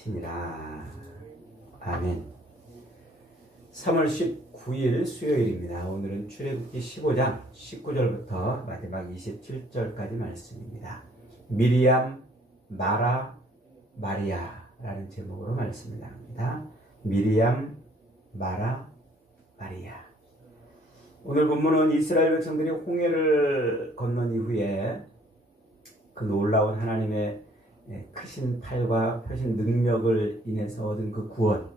치니라. 아멘. 3월 19일 수요일입니다. 오늘은 출애굽기 15장 19절부터 마지막 27절까지 말씀입니다. 미리암, 마라, 마리아라는 제목으로 말씀을 나눕니다. 미리암, 마라, 마리아. 오늘 본문은 이스라엘 백성들이 홍해를 건넌 이후에 그 놀라운 하나님의 크신 팔과 펴신 능력을 인해서 얻은 그 구원,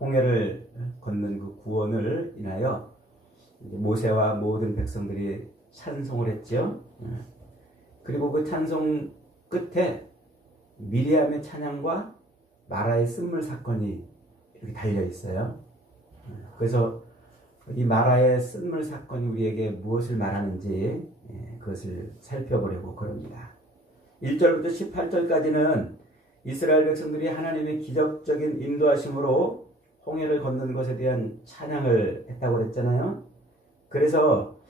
홍해를 건넌 그 구원을 인하여 모세와 모든 백성들이 찬송을 했죠. 그리고 그 찬송 끝에 미리암의 찬양과 마라의 쓴물 사건이 이렇게 달려 있어요. 그래서 이 마라의 쓴물 사건이 우리에게 무엇을 말하는지 그것을 살펴보려고 그럽니다. 1절부터 18절까지는 이스라엘 백성들이 하나님의 기적적인 인도하심으로 홍해를 건넌 것에 대한 찬양을 했다고 그랬잖아요. 그래서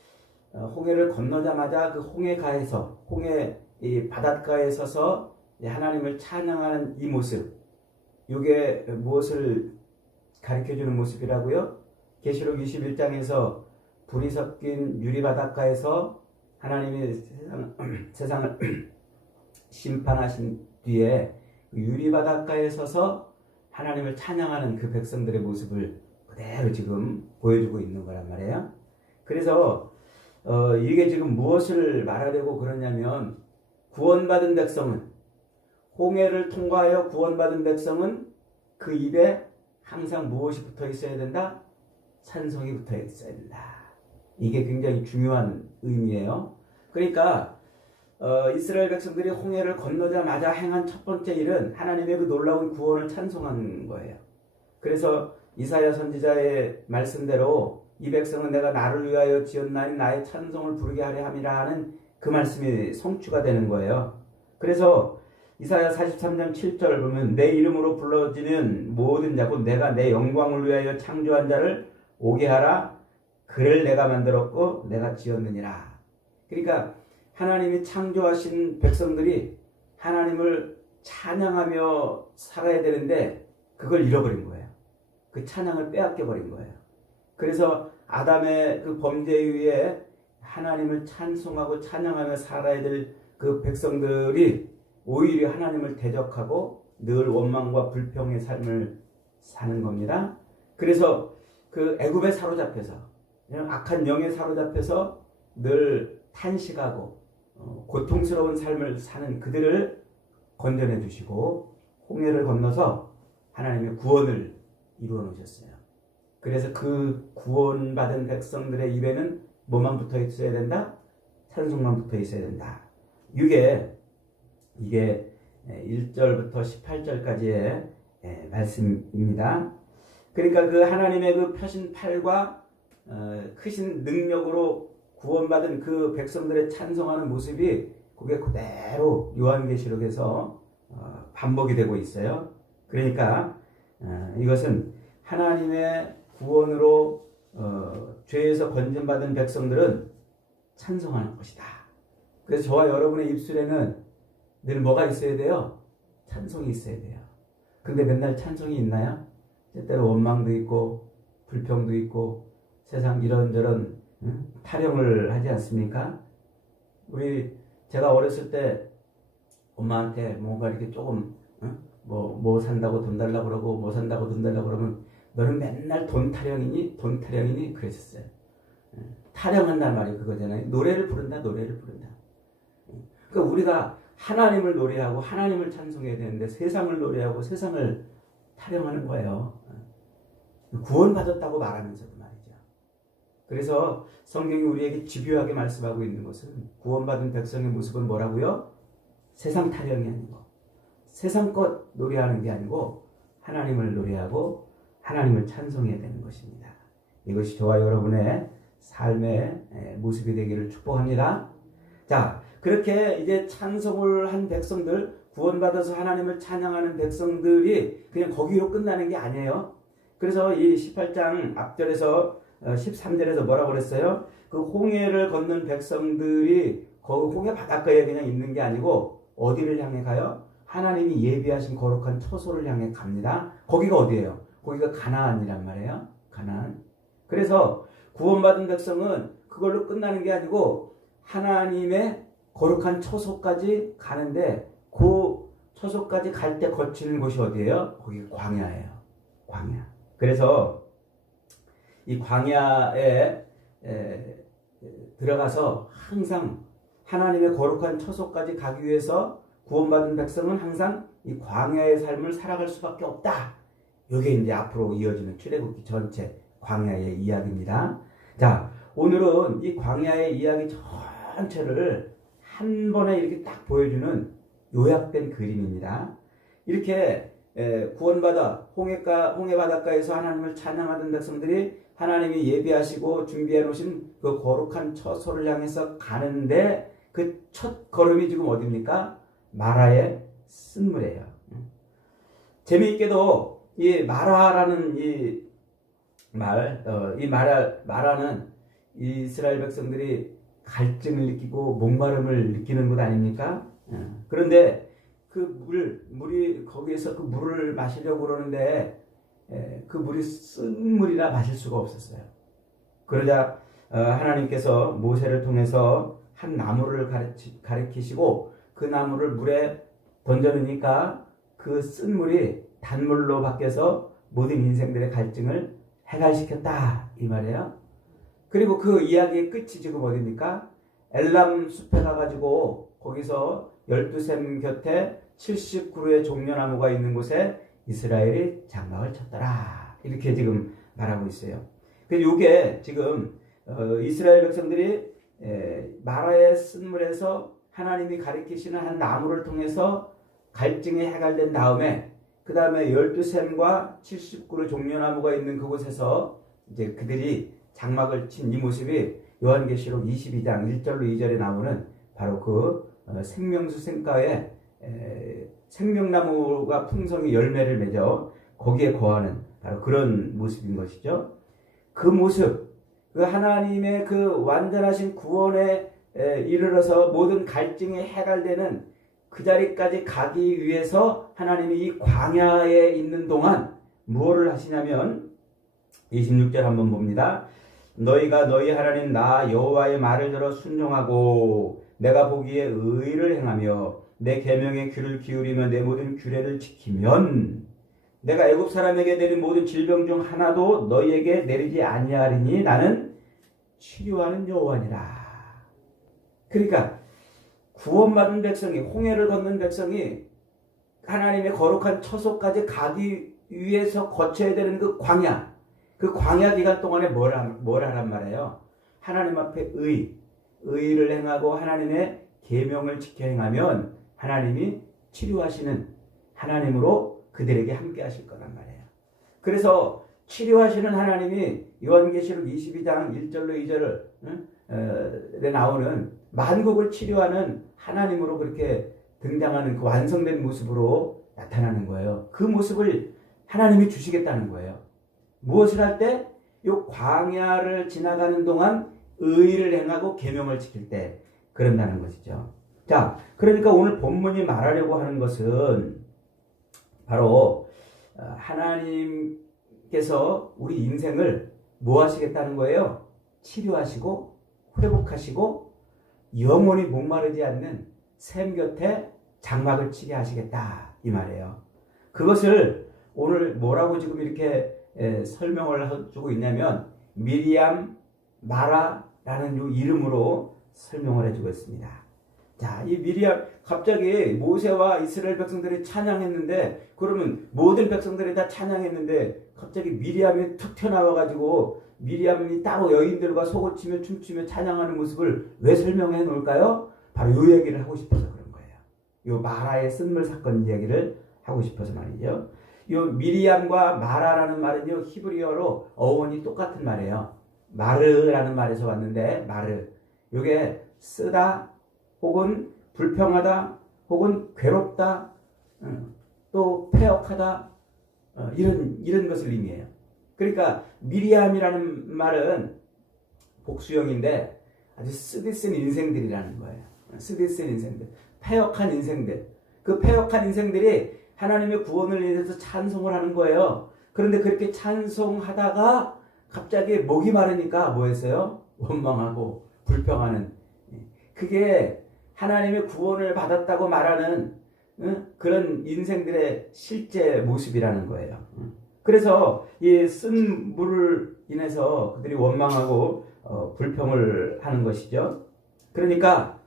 홍해를 건너자마자 그 홍해가에서, 홍해 이 바닷가에 서서 하나님을 찬양하는 이 모습, 이게 무엇을 가르쳐주는 모습이라고요? 계시록 21장에서 불이 섞인 유리바닷가에서 하나님이 세상을 심판하신 뒤에 유리바닷가에 서서 하나님을 찬양하는 그 백성들의 모습을 그대로 지금 보여주고 있는 거란 말이에요. 그래서 이게 지금 무엇을 말하려고 그러냐면, 구원받은 백성은, 홍해를 통과하여 구원받은 백성은 그 입에 항상 무엇이 붙어 있어야 된다? 찬송이 붙어 있어야 된다. 이게 굉장히 중요한 의미예요. 그러니까 이스라엘 백성들이 홍해를 건너자마자 행한 첫 번째 일은 하나님의 그 놀라운 구원을 찬송하는 거예요. 그래서 이사야 선지자의 말씀대로 이 백성은 내가 나를 위하여 지었나니 나의 찬송을 부르게 하려 함이라 하는 그 말씀이 성취가 되는 거예요. 그래서 이사야 43장 7절 보면 내 이름으로 불러지는 모든 자 곧 내가 내 영광을 위하여 창조한 자를 오게 하라. 그를 내가 만들었고 내가 지었느니라. 그러니까 하나님이 창조하신 백성들이 하나님을 찬양하며 살아야 되는데 그걸 잃어버린 거예요. 그 찬양을 빼앗겨버린 거예요. 그래서 아담의 그 범죄에 의해 하나님을 찬송하고 찬양하며 살아야 될 그 백성들이 오히려 하나님을 대적하고 늘 원망과 불평의 삶을 사는 겁니다. 그래서 그 애굽에 사로잡혀서, 악한 영에 사로잡혀서 늘 탄식하고 고통스러운 삶을 사는 그들을 건져내 주시고 홍해를 건너서 하나님의 구원을 이루어 놓으셨어요. 그래서 그 구원받은 백성들의 입에는 뭐만 붙어 있어야 된다? 찬송만 붙어 있어야 된다. 이게 1절부터 18절까지의 말씀입니다. 그러니까 그 하나님의 그 펴신 팔과 크신 능력으로 구원받은 그 백성들의 찬송하는 모습이 그게 그대로 요한계시록에서 반복이 되고 있어요. 그러니까 이것은 하나님의 구원으로 죄에서 건진받은 백성들은 찬송하는 것이다. 그래서 저와 여러분의 입술에는 늘 뭐가 있어야 돼요? 찬송이 있어야 돼요. 근데 맨날 찬송이 있나요? 때때로 원망도 있고 불평도 있고 세상 이런저런 타령을 하지 않습니까? 제가 어렸을 때 엄마한테 뭔가 이렇게 조금 뭐 산다고 돈 달라고 그러고 뭐 산다고 돈 달라고 그러면 너는 맨날 돈 타령이니 그랬었어요. 타령한다는 말이 그거잖아요. 노래를 부른다. 그러니까 우리가 하나님을 노래하고 하나님을 찬송해야 되는데 세상을 노래하고 세상을 타령하는 거예요. 구원받았다고 말하면서도 말이죠. 그래서 성경이 우리에게 집요하게 말씀하고 있는 것은 구원받은 백성의 모습은 뭐라고요? 세상 타령이 아니고 세상 것 노래하는 게 아니고 하나님을 노래하고 하나님을 찬송해야 되는 것입니다. 이것이 저와 여러분의 삶의 모습이 되기를 축복합니다. 자, 그렇게 이제 찬송을 한 백성들, 구원받아서 하나님을 찬양하는 백성들이 그냥 거기로 끝나는 게 아니에요. 그래서 이 18장 앞절에서 13절에서 뭐라고 그랬어요? 그 홍해를 건넌 백성들이 거기 홍해 바닷가에 그냥 있는 게 아니고 어디를 향해 가요? 하나님이 예비하신 거룩한 처소를 향해 갑니다. 거기가 어디예요? 거기가 가나안이란 말이에요. 가나안. 그래서 구원받은 백성은 그걸로 끝나는 게 아니고 하나님의 거룩한 처소까지 가는데 그 처소까지 갈 때 거치는 곳이 어디예요? 거기가 광야예요. 광야. 그래서 이 광야에 들어가서 항상 하나님의 거룩한 처소까지 가기 위해서 구원받은 백성은 항상 이 광야의 삶을 살아갈 수밖에 없다. 이게 이제 앞으로 이어지는 출애굽기 전체 광야의 이야기입니다. 자, 오늘은 이 광야의 이야기 전체를 한 번에 이렇게 딱 보여주는 요약된 그림입니다. 이렇게 구원받아 홍해 바닷가에서 하나님을 찬양하던 백성들이 하나님이 예비하시고 준비해 놓으신 그 거룩한 처소를 향해서 가는데 그 첫 걸음이 지금 어디입니까? 마라의 쓴물이에요. 재미있게도 이 마라라는 이 마라는 이스라엘 백성들이 갈증을 느끼고 목마름을 느끼는 곳 아닙니까? 그런데 그 물이 거기에서 그 물을 마시려고 그러는데 그 물이 쓴 물이라 마실 수가 없었어요. 그러자 하나님께서 모세를 통해서 한 나무를 가리키시고 그 나무를 물에 던져놓으니까 그 쓴 물이 단물로 바뀌어서 모든 인생들의 갈증을 해갈시켰다 이 말이에요. 그리고 그 이야기의 끝이 지금 어디입니까? 엘람 숲에 가가지고 거기서 12샘 곁에 70그루의 종려나무가 있는 곳에 이스라엘이 장막을 쳤더라. 이렇게 지금 말하고 있어요. 그래서 이게 지금 이스라엘 백성들이 마라의 쓴물에서 하나님이 가리키시는 한 나무를 통해서 갈증이 해갈된 다음에 그 다음에 12샘과 70그루 종려나무가 있는 그곳에서 이제 그들이 장막을 친 이 모습이 요한계시록 22장 1절로 2절에 나오는 바로 그 생명수 생가에 생명나무가 풍성히 열매를 맺어 거기에 거하는 바로 그런 모습인 것이죠. 그 모습, 그 하나님의 그 완전하신 구원에 이르러서 모든 갈증이 해갈되는 그 자리까지 가기 위해서 하나님이 이 광야에 있는 동안 무엇을 하시냐면 26절 한번 봅니다. 너희가 너희 하나님 나 여호와의 말을 들어 순종하고 내가 보기에 의를 행하며 내 계명에 귀를 기울이며 내 모든 규례를 지키면 내가 애굽 사람에게 내린 모든 질병 중 하나도 너희에게 내리지 아니하리니 나는 치료하는 여호와니라. 그러니까 구원받은 백성이 홍해를 건넌 백성이 하나님의 거룩한 처소까지 가기 위해서 거쳐야 되는 그 광야, 그 광야 기간 동안에 뭘 하란 말이에요? 하나님 앞에 의를 행하고 하나님의 계명을 지켜 행하면 하나님이 치료하시는 하나님으로 그들에게 함께 하실 거란 말이에요. 그래서 치료하시는 하나님이 요한계시록 22장 1절로 2절에 나오는 만국을 치료하는 하나님으로 그렇게 등장하는 그 완성된 모습으로 나타나는 거예요. 그 모습을 하나님이 주시겠다는 거예요. 무엇을 할 때? 이 광야를 지나가는 동안 의를 행하고 계명을 지킬 때 그런다는 것이죠. 자, 그러니까 오늘 본문이 말하려고 하는 것은 바로 하나님께서 우리 인생을 뭐 하시겠다는 거예요? 치료하시고 회복하시고 영원히 목마르지 않는 샘 곁에 장막을 치게 하시겠다 이 말이에요. 그것을 오늘 뭐라고 지금 이렇게 설명을 해주고 있냐면 미리암 마라라는 이 이름으로 설명을 해주고 있습니다. 자, 이 미리암 갑자기 모세와 이스라엘 백성들이 찬양했는데 그러면 모든 백성들이 다 찬양했는데 갑자기 미리암이 툭 튀어나와가지고 미리암이 따로 여인들과 속을 치며 춤추며 찬양하는 모습을 왜 설명해 놓을까요? 바로 이 얘기를 하고 싶어서 그런 거예요. 이 마라의 쓴물 사건 이야기를 하고 싶어서 말이죠. 이 미리암과 마라라는 말은요 히브리어로 어원이 똑같은 말이에요. 마르라는 말에서 왔는데 마르 이게 쓰다 혹은 불평하다 혹은 괴롭다 또 패역하다 이런 것을 의미해요. 그러니까 미리암이라는 말은 복수형인데 아주 쓰디쓴 인생들이라는 거예요. 쓰디쓴 인생들, 패역한 인생들, 그 패역한 인생들이 하나님의 구원을 인해서 찬송을 하는 거예요. 그런데 그렇게 찬송하다가 갑자기 목이 마르니까 뭐 했어요? 원망하고 불평하는. 그게 하나님의 구원을 받았다고 말하는 그런 인생들의 실제 모습이라는 거예요. 그래서 이 쓴 물을 인해서 그들이 원망하고 불평을 하는 것이죠. 그러니까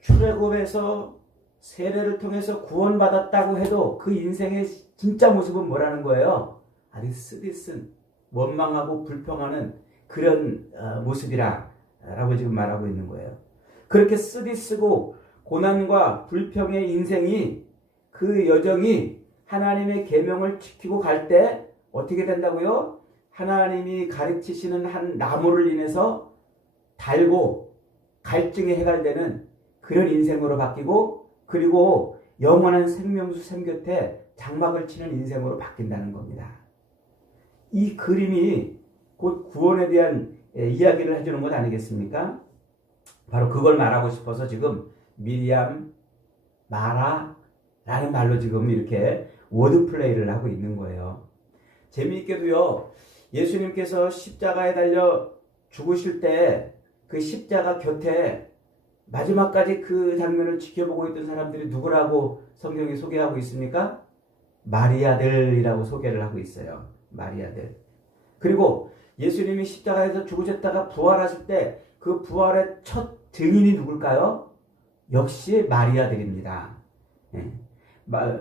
출애굽에서 세례를 통해서 구원받았다고 해도 그 인생의 진짜 모습은 뭐라는 거예요? 아주 쓰디쓴 원망하고 불평하는 그런 모습이라고 지금 말하고 있는 거예요. 그렇게 쓰디쓰고 고난과 불평의 인생이 그 여정이 하나님의 계명을 지키고 갈 때 어떻게 된다고요? 하나님이 가르치시는 한 나무를 인해서 달고 갈증이 해갈되는 그런 인생으로 바뀌고 그리고 영원한 생명수 샘 곁에 장막을 치는 인생으로 바뀐다는 겁니다. 이 그림이 곧 구원에 대한 이야기를 해주는 것 아니겠습니까? 바로 그걸 말하고 싶어서 지금 미리암, 마라라는 말로 지금 이렇게 워드플레이를 하고 있는 거예요. 재미있게도요, 예수님께서 십자가에 달려 죽으실 때 그 십자가 곁에 마지막까지 그 장면을 지켜보고 있던 사람들이 누구라고 성경이 소개하고 있습니까? 마리아들이라고 소개를 하고 있어요. 마리아들. 그리고 예수님이 십자가에서 죽으셨다가 부활하실 때 그 부활의 첫 증인이 누굴까요? 역시 마리아들입니다.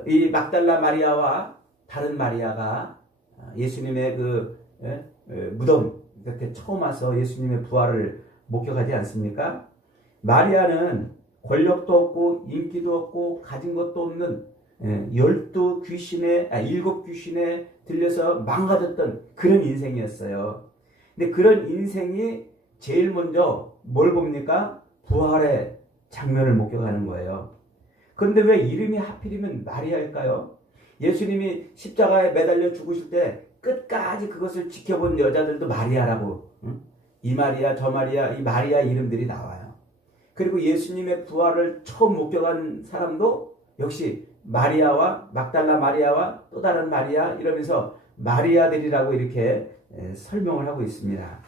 이 막달라 마리아와 다른 마리아가 예수님의 그 무덤 곁에 처음 와서 예수님의 부활을 목격하지 않습니까? 마리아는 권력도 없고 인기도 없고 가진 것도 없는 7 귀신에 들려서 망가졌던 그런 인생이었어요. 근데 그런 인생이 제일 먼저 뭘 봅니까? 부활의 장면을 목격하는 거예요. 그런데 왜 이름이 하필이면 마리아일까요? 예수님이 십자가에 매달려 죽으실 때 끝까지 그것을 지켜본 여자들도 마리아라고, 이 마리아 저 마리아 이 마리아 이름들이 나와요. 그리고 예수님의 부활을 처음 목격한 사람도 역시 마리아와 막달라 마리아와 또 다른 마리아 이러면서 마리아들이라고 이렇게 설명을 하고 있습니다.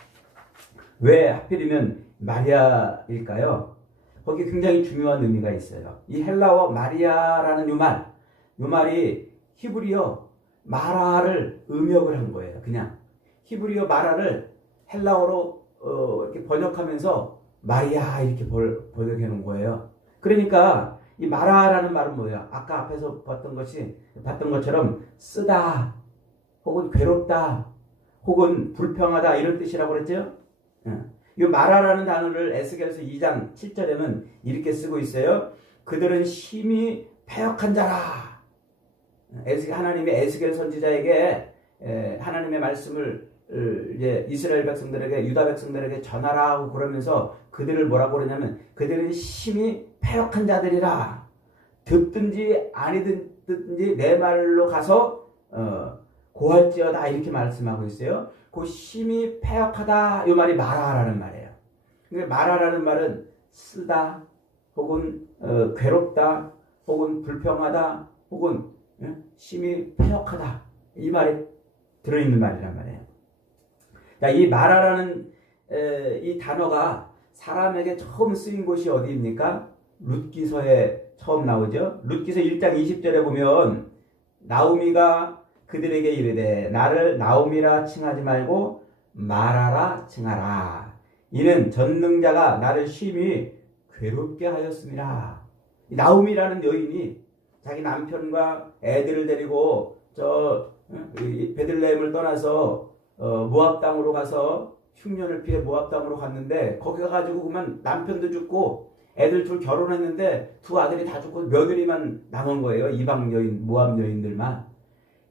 왜 하필이면 마리아일까요? 거기 굉장히 중요한 의미가 있어요. 이 헬라어 마리아라는 요 말이 히브리어 마라를 음역을 한 거예요. 그냥 히브리어 마라를 헬라어로 이렇게 번역하면서 마리아 이렇게 번역해 놓은 거예요. 그러니까 이 마라라는 말은 뭐예요? 아까 앞에서 봤던 것처럼 쓰다 혹은 괴롭다 혹은 불평하다 이런 뜻이라고 그랬죠? 이 마라라는 단어를 에스겔서 2장 7절에는 이렇게 쓰고 있어요. 그들은 심히 패역한 자라. 하나님의 에스겔 선지자에게 하나님의 말씀을 이제 이스라엘 백성들에게 유다 백성들에게 전하라고 그러면서 그들을 뭐라고 그러냐면 그들은 심히 패역한 자들이라. 듣든지 아니든지 내 말로 가서 고할지어다 이렇게 말씀하고 있어요. 그 심히 패역하다 이 말이 마라라는 말이에요. 근데 마라라는 말은 쓰다 혹은 괴롭다 혹은 불평하다 혹은 심히 패역하다 이 말이 들어있는 말이란 말이에요. 자, 이 마라라는 이 단어가 사람에게 처음 쓰인 곳이 어디입니까? 룻기서에 처음 나오죠. 룻기서 1장 20절에 보면 나오미가 그들에게 이르되 나를 나오미라 칭하지 말고 마라라 칭하라. 이는 전능자가 나를 심히 괴롭게 하였습니다. 나오미라는 여인이 자기 남편과 애들을 데리고 저 베들레헴을 떠나서 모압 땅으로 가서 흉년을 피해 모압 땅으로 갔는데 거기 가가지고 그만 남편도 죽고 애들 둘 결혼했는데 두 아들이 다 죽고 며느리만 남은 거예요. 이방 여인, 모압 여인들만.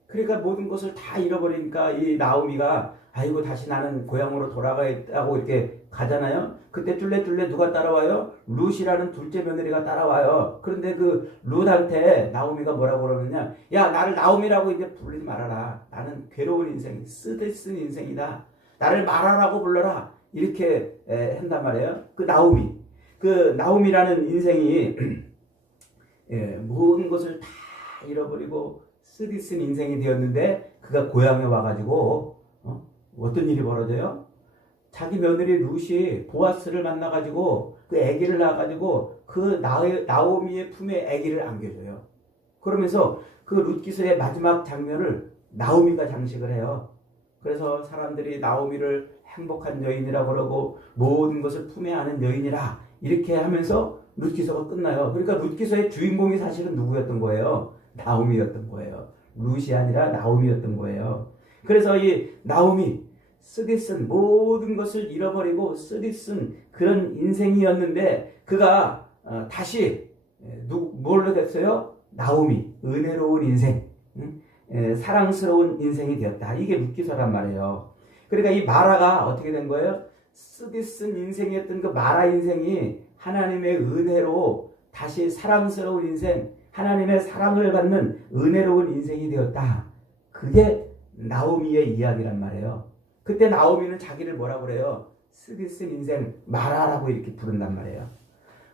그러니까 모든 것을 다 잃어버리니까 이 나오미가 아이고 다시 나는 고향으로 돌아가겠다고 이렇게 가잖아요. 그때 쫄래쫄래 누가 따라와요? 룻이라는 둘째 며느리가 따라와요. 그런데 그 룻한테 나오미가 뭐라고 그러느냐? 야, 나를 나오미라고 이제 부르지 말아라. 나는 괴로운 인생, 쓰디쓴 인생이다. 나를 마라라고 불러라. 이렇게 한단 말이에요. 그 나오미라는 인생이 모든 것을 다 잃어버리고 쓰디쓴 인생이 되었는데 그가 고향에 와가지고 어떤 일이 벌어져요? 자기 며느리 룻이 보아스를 만나가지고 그 아기를 낳아가지고 그 나오미의 품에 아기를 안겨줘요. 그러면서 그 룻기서의 마지막 장면을 나오미가 장식을 해요. 그래서 사람들이 나오미를 행복한 여인이라 그러고 모든 것을 품에 안은 여인이라 이렇게 하면서 룻기서가 끝나요. 그러니까 룻기서의 주인공이 사실은 누구였던 거예요? 나오미였던 거예요. 룻이 아니라 나오미였던 거예요. 그래서 이 나오미 쓰디쓴 모든 것을 잃어버리고 쓰디쓴 그런 인생이었는데 그가 다시 뭘로 됐어요? 나오미, 은혜로운 인생, 사랑스러운 인생이 되었다. 이게 룻기서란 말이에요. 그러니까 이 마라가 어떻게 된 거예요? 쓰디쓴 인생이었던 그 마라 인생이 하나님의 은혜로 다시 사랑스러운 인생, 하나님의 사랑을 받는 은혜로운 인생이 되었다. 그게 나오미의 이야기란 말이에요. 그때 나오미는 자기를 뭐라 그래요? 쓰디쓴 인생 마라라고 이렇게 부른단 말이에요.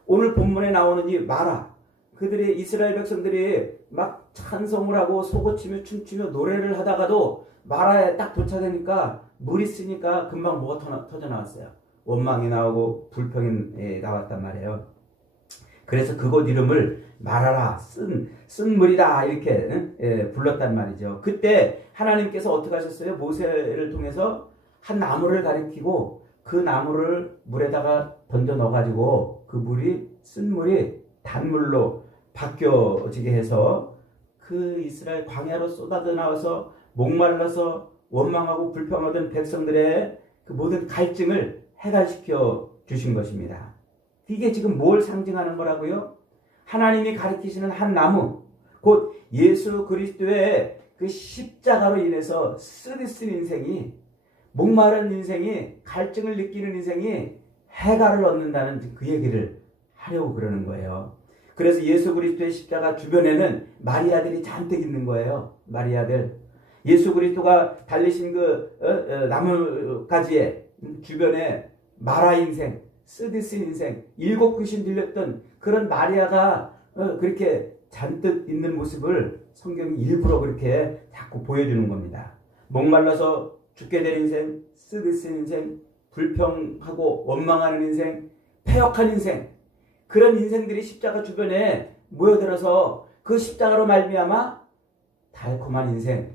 오늘 본문에 나오는 이 마라, 그들이 이스라엘 백성들이 막 찬송을 하고 소고치며 춤추며 노래를 하다가도 마라에 딱 도착하니까 물이 쓰니까 금방 뭐가 터져 나왔어요. 원망이 나오고 불평이 나왔단 말이에요. 그래서 그곳 이름을 마라라, 쓴 물이다 이렇게 불렀단 말이죠. 그때 하나님께서 어떻게 하셨어요? 모세를 통해서 한 나무를 가리키고 그 나무를 물에다가 던져 넣어가지고 그 물이 쓴 물이 단물로 바뀌어지게 해서 그 이스라엘 광야로 쏟아져 나와서 목말라서 원망하고 불평하던 백성들의 그 모든 갈증을 해갈시켜 주신 것입니다. 이게 지금 뭘 상징하는 거라고요? 하나님이 가르치시는 한 나무, 곧 예수 그리스도의 그 십자가로 인해서 쓰디쓴 인생이, 목마른 인생이, 갈증을 느끼는 인생이 해갈을 얻는다는 그 얘기를 하려고 그러는 거예요. 그래서 예수 그리스도의 십자가 주변에는 마리아들이 잔뜩 있는 거예요. 마리아들. 예수 그리스도가 달리신 그 나무가지의 주변에 마라 인생, 쓰디쓴 인생, 7 귀신 들렸던 그런 마리아가 그렇게 잔뜩 있는 모습을 성경이 일부러 그렇게 자꾸 보여주는 겁니다. 목말라서 죽게 될 인생, 쓰디쓴 인생, 불평하고 원망하는 인생, 패역한 인생, 그런 인생들이 십자가 주변에 모여들어서 그 십자가로 말미암아 달콤한 인생,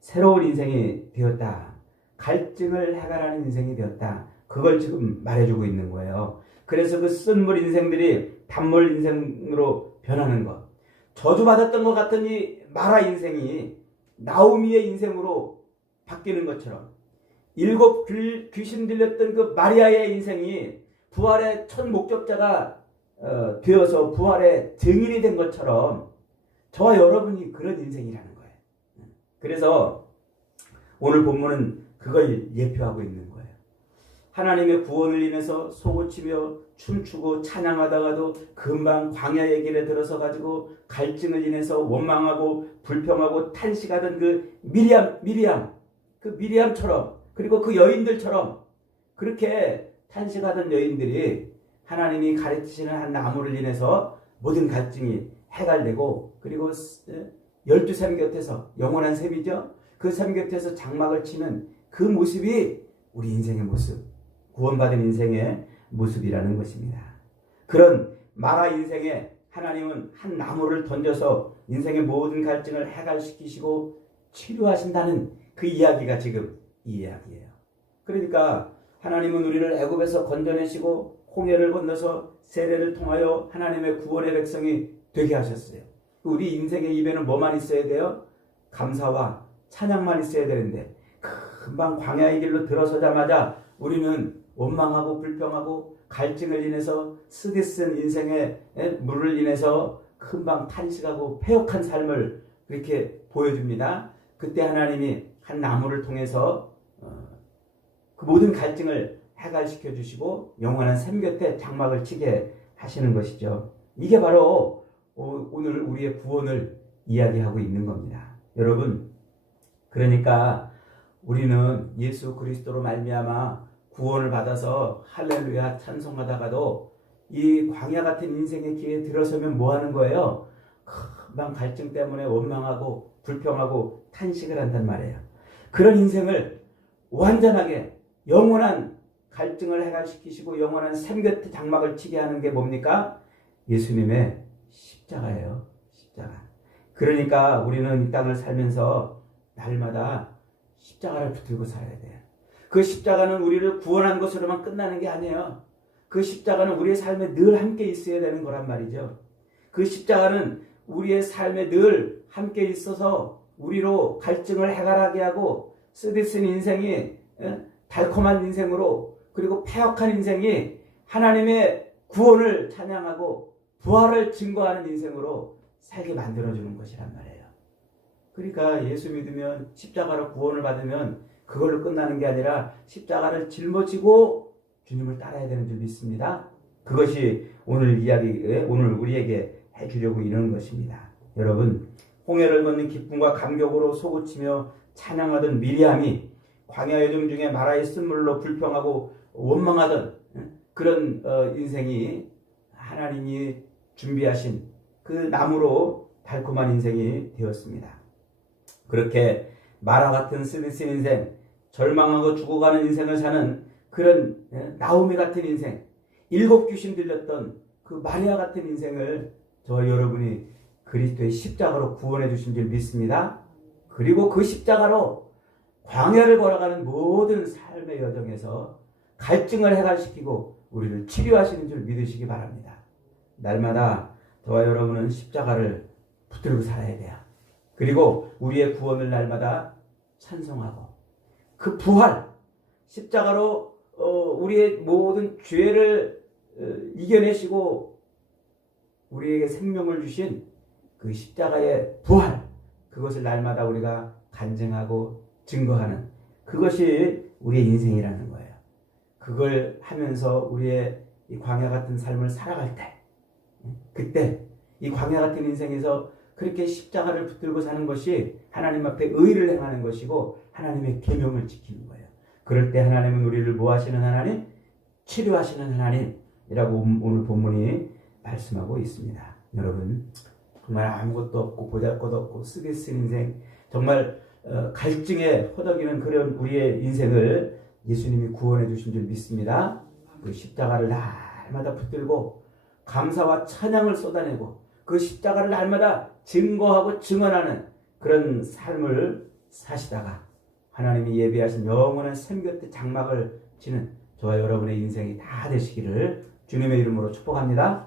새로운 인생이 되었다. 갈증을 해결하는 인생이 되었다. 그걸 지금 말해주고 있는 거예요. 그래서 그 쓴물 인생들이 단물 인생으로 변하는 것. 저주받았던 것 같은 이 마라 인생이 나오미의 인생으로 바뀌는 것처럼 7 귀신 들렸던 그 마리아의 인생이 부활의 첫 목적자가 되어서 부활의 증인이 된 것처럼 저와 여러분이 그런 인생이라는 거예요. 그래서 오늘 본문은 그걸 예표하고 있는 거예요. 하나님의 구원을 인해서 소고치며 춤추고 찬양하다가도 금방 광야의 길에 들어서 가지고 갈증을 인해서 원망하고 불평하고 탄식하던 그 미리암처럼 그리고 그 여인들처럼 그렇게 탄식하던 여인들이 하나님이 가르치시는 한 나무를 인해서 모든 갈증이 해갈되고 그리고 12샘 곁에서 영원한 샘이죠. 그 샘 곁에서 장막을 치는 그 모습이 우리 인생의 모습, 구원받은 인생의 모습이라는 것입니다. 그런 마라 인생에 하나님은 한 나무를 던져서 인생의 모든 갈증을 해갈시키시고 치료하신다는 그 이야기가 지금 이 이야기예요. 그러니까 하나님은 우리를 애굽에서 건져내시고 홍해를 건너서 세례를 통하여 하나님의 구원의 백성이 되게 하셨어요. 우리 인생의 입에는 뭐만 있어야 돼요? 감사와 찬양만 있어야 되는데 금방 광야의 길로 들어서자마자 우리는 원망하고 불평하고 갈증을 인해서 쓰디쓴 인생의 물을 인해서 금방 탄식하고 패역한 삶을 그렇게 보여줍니다. 그때 하나님이 한 나무를 통해서 그 모든 갈증을 해갈시켜 주시고 영원한 샘 곁에 장막을 치게 하시는 것이죠. 이게 바로 오늘 우리의 구원을 이야기하고 있는 겁니다. 여러분, 그러니까 우리는 예수 그리스도로 말미암아 구원을 받아서 할렐루야 찬송하다가도 이 광야 같은 인생의 길에 들어서면 뭐 하는 거예요? 금방 갈증 때문에 원망하고 불평하고 탄식을 한단 말이에요. 그런 인생을 완전하게 영원한 갈증을 해결시키시고 영원한 샘곁에 장막을 치게 하는 게 뭡니까? 예수님의 십자가예요. 십자가. 그러니까 우리는 이 땅을 살면서 날마다 십자가를 붙들고 살아야 돼요. 그 십자가는 우리를 구원한 것으로만 끝나는 게 아니에요. 그 십자가는 우리의 삶에 늘 함께 있어야 되는 거란 말이죠. 그 십자가는 우리의 삶에 늘 함께 있어서 우리로 갈증을 해결하게 하고 쓰디쓴 인생이 달콤한 인생으로 그리고 패역한 인생이 하나님의 구원을 찬양하고 부활을 증거하는 인생으로 살게 만들어주는 것이란 말이에요. 그러니까 예수 믿으면 십자가로 구원을 받으면 그걸로 끝나는 게 아니라 십자가를 짊어지고 주님을 따라야 되는 줄 믿습니다. 그것이 오늘 오늘 우리에게 해주려고 이러는 것입니다. 여러분, 홍해를 건넌 기쁨과 감격으로 솟구치며 찬양하던 미리암이 광야 여정 중에 마라의 쓴물로 불평하고 원망하던 그런 인생이 하나님이 준비하신 그 나무로 달콤한 인생이 되었습니다. 그렇게 마라 같은 쓰디쓴 인생, 절망하고 죽어가는 인생을 사는 그런 나오미 같은 인생, 7 귀신 들렸던 그 마리아 같은 인생을 저와 여러분이 그리스도의 십자가로 구원해 주신 줄 믿습니다. 그리고 그 십자가로 광야를 걸어가는 모든 삶의 여정에서 갈증을 해결시키고 우리를 치료하시는 줄 믿으시기 바랍니다. 날마다 저와 여러분은 십자가를 붙들고 살아야 돼요. 그리고 우리의 구원을 날마다 찬송하고 그 부활, 십자가로 우리의 모든 죄를 이겨내시고 우리에게 생명을 주신 그 십자가의 부활, 그것을 날마다 우리가 간증하고 증거하는 그것이 우리의 인생이라는 거예요. 그걸 하면서 우리의 이 광야 같은 삶을 살아갈 때, 그때 이 광야 같은 인생에서 그렇게 십자가를 붙들고 사는 것이 하나님 앞에 의를 행하는 것이고 하나님의 계명을 지키는 거예요. 그럴 때 하나님은 우리를 뭐 하시는 하나님? 치료하시는 하나님이라고 오늘 본문이 말씀하고 있습니다. 여러분, 정말 아무것도 없고 보잘것없고 쓰디쓴 인생, 정말 갈증에 허덕이는 그런 우리의 인생을 예수님이 구원해 주신 줄 믿습니다. 그 십자가를 날마다 붙들고 감사와 찬양을 쏟아내고 그 십자가를 날마다 증거하고 증언하는 그런 삶을 사시다가 하나님이 예비하신 영원한 샘 곁에 장막을 치는 저와 여러분의 인생이 다 되시기를 주님의 이름으로 축복합니다.